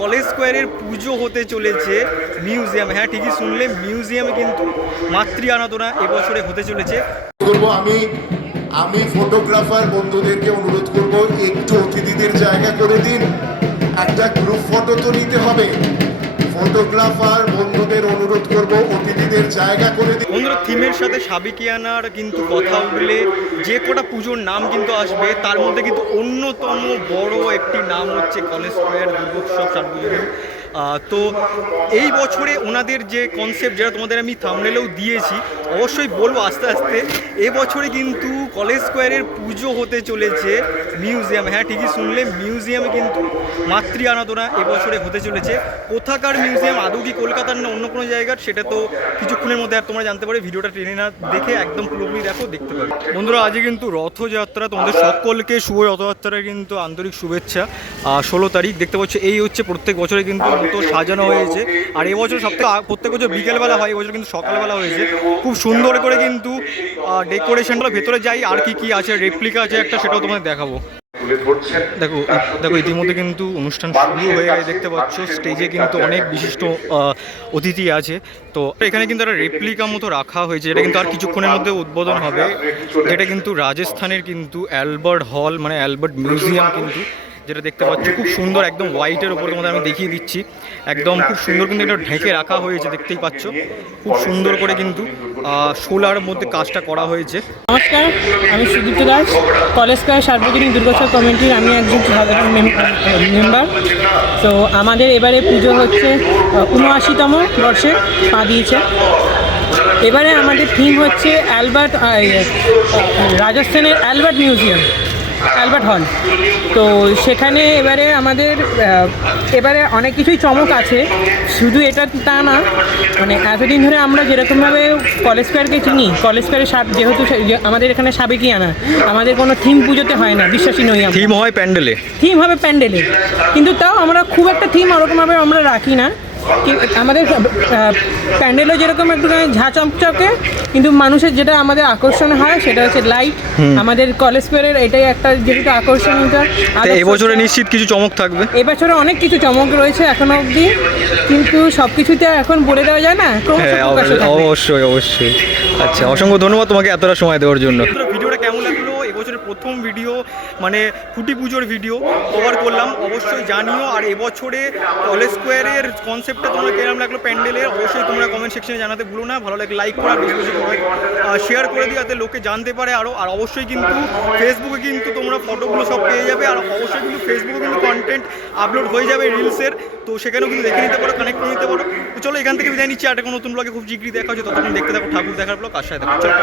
College স্কোয়ারের পুজো হতে চলেছে মিউজিয়াম। হ্যাঁ, ঠিকই শুনলে, মিউজিয়ামে কিন্তু মাতৃ আরাধনা এবছরে হতে চলেছে। আমি ফটোগ্রাফার বন্ধুদেরকে অনুরোধ করব, একটু অতিথিদের জায়গা করে দিন, একটা গ্রুপ ফটো তো নিতে হবে। ফটোগ্রাফার বন্ধুদের অনুরোধ করব অতিথিদের জায়গা করে দিন। বন্ধুরা, থিমের সাথে সাবেকিয়ানার কিন্তু কথা উঠলে যে কটা পুজোর নাম কিন্তু আসবে, তার মধ্যে কিন্তু অন্যতম বড় একটি নাম হচ্ছে কলেজ স্কোয়ার দুর্গোৎসব সার্বজনীন। তো এই বছরে ওনাদের যে কনসেপ্ট, যেটা তোমাদের আমি থাম্বনেলেও দিয়েছি, অবশ্যই বলবো আস্তে আস্তে, এবছরে কিন্তু কলেজ স্কোয়ারের পুজো হতে চলেছে মিউজিয়াম। হ্যাঁ, ঠিকই শুনলে, মিউজিয়ামে কিন্তু মাতৃ আরাধনা এবছরে হতে চলেছে। কোথাকার মিউজিয়াম, আদৌ কি কলকাতার না অন্য কোনো জায়গার, সেটা তো কিছুক্ষণের মধ্যে আর তোমরা জানতে পারবে। ভিডিওটা টেনে না দেখে একদম পুরোপুরি দেখো, দেখতে পাবে। বন্ধুরা, আজকে কিন্তু রথযাত্রা, তোমাদের সকলকে শুভ রথযাত্রার কিন্তু আন্তরিক শুভেচ্ছা। 16 তারিখ দেখতে পাচ্ছ, এই হচ্ছে প্রত্যেক বছরে কিন্তু তো সাজানো হয়েছে। আর এবছর প্রত্যেক বছর বিকেলবেলা হয়, এবছর কিন্তু সকালবেলা হয়েছে। খুব সুন্দর করে কিন্তু ডেকোরেশনগুলো, ভেতরে যাই আর কি আছে, রেপ্লিকা আছে একটা, সেটাও তোমাদের দেখাবো। দেখো দেখো, ইতিমধ্যে কিন্তু অনুষ্ঠান শুরু হয়ে গেছে, দেখতে পাচ্ছ। স্টেজে কিন্তু অনেক বিশিষ্ট অতিথি আছে। তো এখানে কিন্তু একটা রেপ্লিকা মতো রাখা হয়েছে, যেটা কিন্তু আর কিছুক্ষণের মধ্যে উদ্বোধন হবে। যেটা কিন্তু রাজস্থানের কিন্তু অ্যালবার্ট হল, মানে অ্যালবার্ট মিউজিয়াম কিন্তু, যেটা দেখতে পাচ্ছ খুব সুন্দর, একদম হোয়াইটের ওপর তোমাদের আমি দেখিয়ে দিচ্ছি। একদম খুব সুন্দর কিন্তু এটা ঢেকে রাখা হয়েছে, দেখতেই পাচ্ছ। খুব সুন্দর করে কিন্তু সোলার মধ্যে কাজটা করা হয়েছে। নমস্কার, আমি সুদীপ্ত দাস, কলেজ স্কোয়ার সার্বজনীন দুর্গোৎসব কমিটির আমি একজন সাধারণ মেম্বার। তো আমাদের এবারে পুজো হচ্ছে ৭৯তম বর্ষে পা দিয়েছে। এবারে আমাদের থিম হচ্ছে রাজস্থানের অ্যালবার্ট মিউজিয়াম, অ্যালবার্ট হল। তো সেখানে এবারে অনেক কিছুই চমক আছে। শুধু এটা তা না, মানে এতদিন ধরে আমরা যেরকমভাবে কলেজ স্কোয়ারকে চিনি, কলেজ স্কোয়ারের যেহেতু আমাদের এখানে সাবেকিয়ানা, আমাদের কোনো থিম পুজোতে হয় না, বিশ্বাসী নই। থিম হয় প্যান্ডেলে, থিম হবে প্যান্ডেলে, কিন্তু তাও আমরা খুব একটা থিম ওরকমভাবে আমরা রাখি না। আমাদের প্যান্ডেলও যেরকম একটু ঝাঁ চকচকে, কিন্তু মানুষের যেটা আমাদের আকর্ষণ হয় সেটা হচ্ছে লাইট। আমাদের কলেজ স্কোয়ারের এটাই একটা যেহেতু আকর্ষণীয়তা। এবছরে নিশ্চিত কিছু চমক থাকবে। এবছরে অনেক কিছু চমক রয়েছে এখনো অবধি, কিন্তু সব কিছুতে এখন বলে দেওয়া যায় না। অবশ্যই অবশ্যই। আচ্ছা, অসংখ্য ধন্যবাদ তোমাকে এতটা সময় দেওয়ার জন্য। ভিডিওটা কেমন লাগলো? এবছরের প্রথম ভিডিও, মানে খুঁটি পুজোর ভিডিও কভার করলাম, অবশ্যই জানিও। আর এবছরে কলেজ স্কোয়ারের কনসেপ্টটা তোমরা কেমন লাগলো প্যান্ডেলের, অবশ্যই তোমরা কমেন্ট সেকশনে জানাতে ভুলো না। ভালো লাগে লাইক করা, বেশি বেশি করে শেয়ার করে দিও, যাতে লোকে জানতে পারে আরও। আর অবশ্যই কিন্তু ফেসবুকে কিন্তু তোমরা ফটোগুলো সব পেয়ে যাবে। আর অবশ্যই কিন্তু ফেসবুকে কিন্তু কন্টেন্ট আপলোড হয়ে যাবে রিলসের, তো সেখানেও কিন্তু দেখে নিতে পারো, কানেক্ট করে নিতে পারো। তো চলো, এখান থেকে বিদায় নিচ্ছি। আর একটা নতুন ব্লগে খুব শীঘ্রই দেখা হচ্ছে। ততক্ষণ দেখতে থাকো ঠাকুর দেখার ব্লগ। আর সাথে দেখো, চলো।